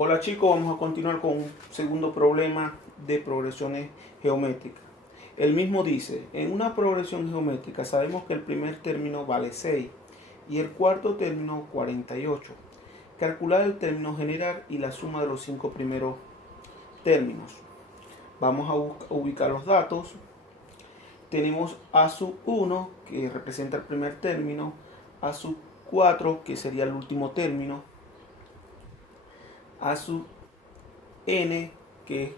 Hola chicos, vamos a continuar con un segundo problema de progresiones geométricas. El mismo dice, en una progresión geométrica sabemos que el primer término vale 6 y el cuarto término 48. Calcular el término general y la suma de los 5 primeros términos. Vamos a ubicar los datos. Tenemos a sub 1, que representa el primer término, a sub 4, que sería el último término, a sub n, que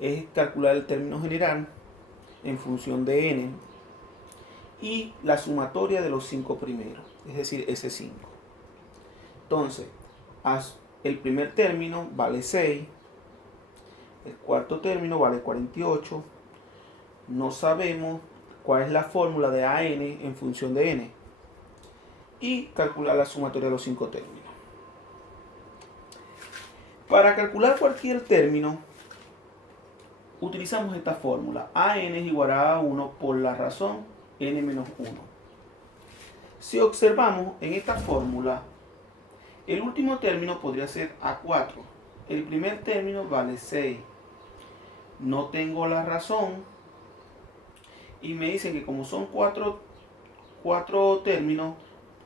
es calcular el término general en función de n, y la sumatoria de los 5 primeros, es decir, S5. Entonces, el primer término vale 6, el cuarto término vale 48, no sabemos cuál es la fórmula de AN en función de n, y calcular la sumatoria de los 5 términos. Para calcular cualquier término, utilizamos esta fórmula. AN es igual a A1 por la razón n menos 1. Si observamos en esta fórmula, el último término podría ser A4. El primer término vale 6. No tengo la razón. Y me dicen que como son 4 términos,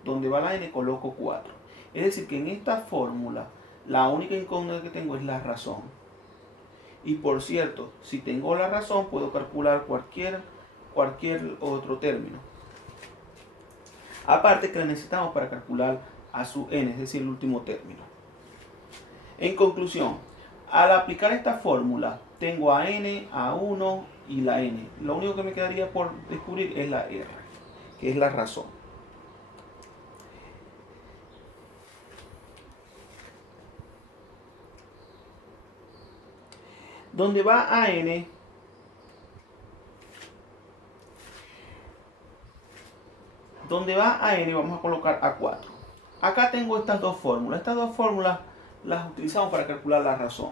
donde va la n coloco 4. Es decir, que en esta fórmula, la única incógnita que tengo es la razón. Y por cierto, si tengo la razón, puedo calcular cualquier otro término. Aparte que la necesitamos para calcular a sub n, es decir, el último término. En conclusión, al aplicar esta fórmula, tengo a n, a 1 y la n. Lo único que me quedaría por descubrir es la r, que es la razón. Donde va a n, vamos a colocar a 4. Acá tengo estas dos fórmulas. Estas dos fórmulas las utilizamos para calcular la razón.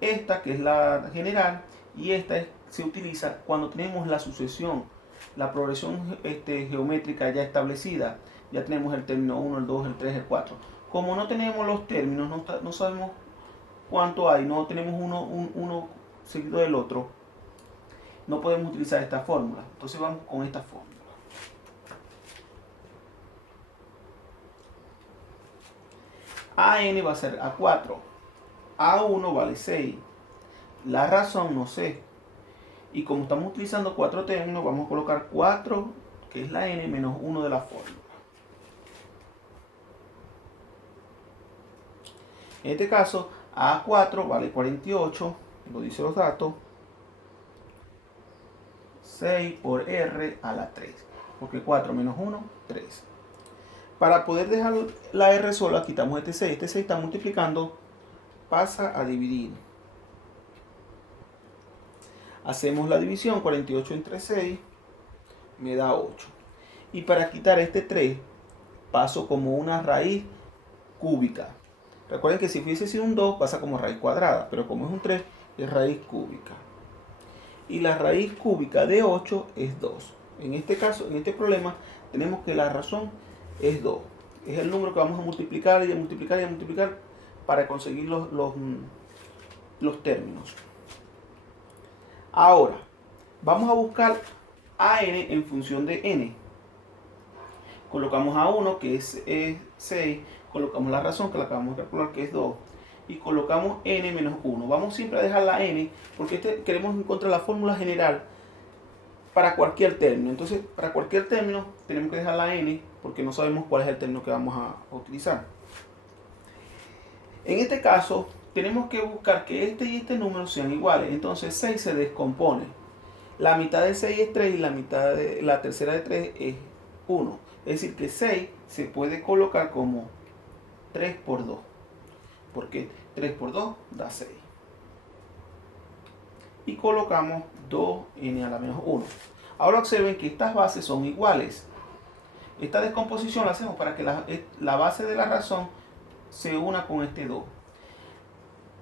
Esta, que es la general, y esta se utiliza cuando tenemos la sucesión, la progresión geométrica ya establecida. Ya tenemos el término 1, el 2, el 3, el 4. Como no tenemos los términos, no sabemos cuánto hay, no tenemos uno seguido del otro, no podemos utilizar esta fórmula. Entonces vamos con esta fórmula. AN va a ser A4, A1 vale 6, la razón no sé, y como estamos utilizando 4 términos, vamos a colocar 4, que es la n, menos 1 de la fórmula. En este caso, A4 vale 48, lo dice los datos, 6 por R a la 3, porque 4 menos 1, 3. Para poder dejar la R sola, quitamos este 6 está multiplicando, pasa a dividir. Hacemos la división, 48 entre 6 me da 8. Y para quitar este 3, paso como una raíz cúbica. Recuerden que si hubiese sido un 2, pasa como raíz cuadrada, pero como es un 3, es raíz cúbica. Y la raíz cúbica de 8 es 2. En este caso, en este problema, tenemos que la razón es 2. Es el número que vamos a multiplicar y a multiplicar y a multiplicar para conseguir los términos. Ahora, vamos a buscar a n en función de n. Colocamos a 1, que es 6, colocamos la razón, que la acabamos de calcular, que es 2, y colocamos n menos 1. Vamos siempre a dejar la n, porque queremos encontrar la fórmula general para cualquier término. Entonces, para cualquier término tenemos que dejar la n, porque no sabemos cuál es el término que vamos a utilizar. En este caso, tenemos que buscar que este y este número sean iguales. Entonces 6 se descompone. La mitad de 6 es 3 y la tercera de 3 es 1. Es decir, que 6 se puede colocar como 3 por 2. Porque 3 por 2 da 6. Y colocamos 2n a la menos 1. Ahora observen que estas bases son iguales. Esta descomposición la hacemos para que la base de la razón se una con este 2.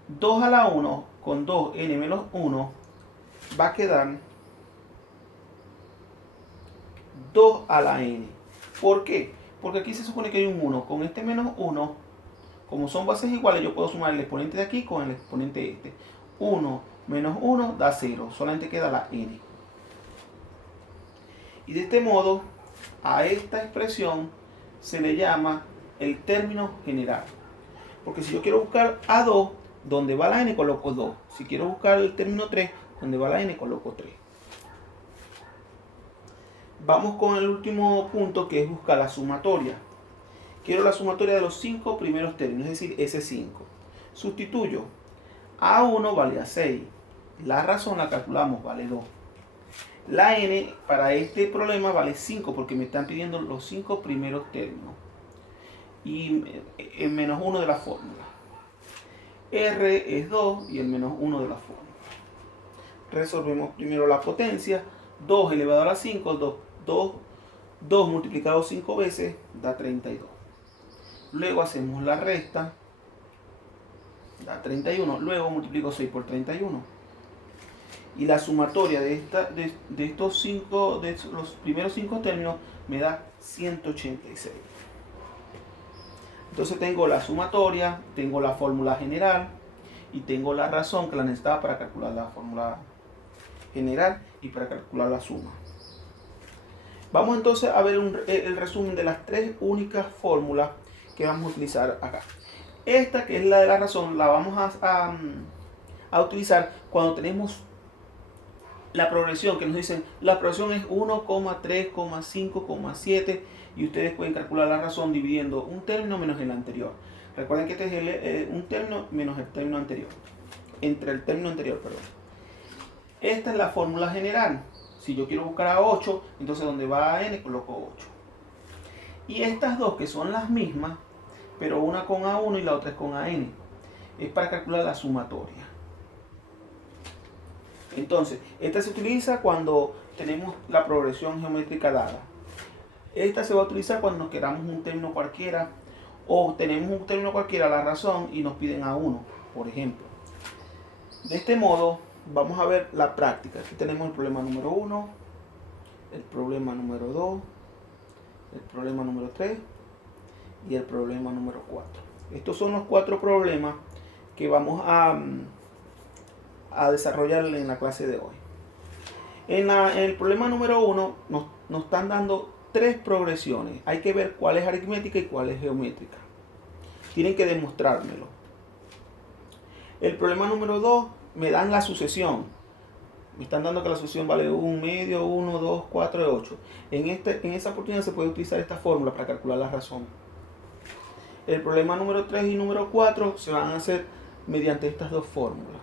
2 a la 1 con 2n menos 1 va a quedar 2 a la n. ¿Por qué? Porque aquí se supone que hay un 1. Con este menos 1 Como son bases iguales, yo puedo sumar el exponente de aquí con el exponente este. 1 menos 1 da 0, solamente queda la n. Y de este modo, a esta expresión se le llama el término general. Porque si yo quiero buscar A2, donde va la n coloco 2. Si quiero buscar el término 3, donde va la n coloco 3. Vamos con el último punto, que es buscar la sumatoria. Quiero la sumatoria de los 5 primeros términos, es decir, S5. Sustituyo. A1 vale a 6. La razón la calculamos, vale 2. La n para este problema vale 5 porque me están pidiendo los 5 primeros términos. Y el menos 1 de la fórmula. R es 2 y el menos 1 de la fórmula. Resolvemos primero la potencia. 2 elevado a la 5, 2 multiplicado 5 veces da 32. Luego hacemos la resta, da 31. Luego multiplico 6 por 31. Y la sumatoria de los primeros 5 términos me da 186. Entonces tengo la sumatoria, tengo la fórmula general y tengo la razón que la necesitaba para calcular la fórmula general y para calcular la suma. Vamos entonces a ver el resumen de las 3 únicas fórmulas que vamos a utilizar acá. Esta, que es la de la razón, la vamos a utilizar cuando tenemos la progresión, que nos dicen la progresión es 1,3,5,7 y ustedes pueden calcular la razón dividiendo un término menos el anterior. Recuerden que este es un término menos el término anterior. Entre el término anterior, perdón. Esta es la fórmula general. Si yo quiero buscar a 8, entonces donde va a n coloco 8. Y estas dos que son las mismas, pero una con A1 y la otra es con AN, es para calcular la sumatoria. Entonces, esta se utiliza cuando tenemos la progresión geométrica dada. Esta se va a utilizar cuando nos queramos un término cualquiera o tenemos un término cualquiera, la razón, y nos piden A1, por ejemplo. De este modo, vamos a ver la práctica. Aquí tenemos el problema número 1, el problema número 2, el problema número 3 y el problema número 4. Estos son los 4 problemas que vamos a desarrollar en la clase de hoy. En el problema número 1 nos están dando 3 progresiones. Hay que ver cuál es aritmética y cuál es geométrica. Tienen que demostrármelo. El problema número 2 me dan la sucesión. Me están dando que la sucesión vale 1 medio, 1, 2, 4 y 8. En esa oportunidad se puede utilizar esta fórmula para calcular la razón. El problema número 3 y número 4 se van a hacer mediante estas dos fórmulas.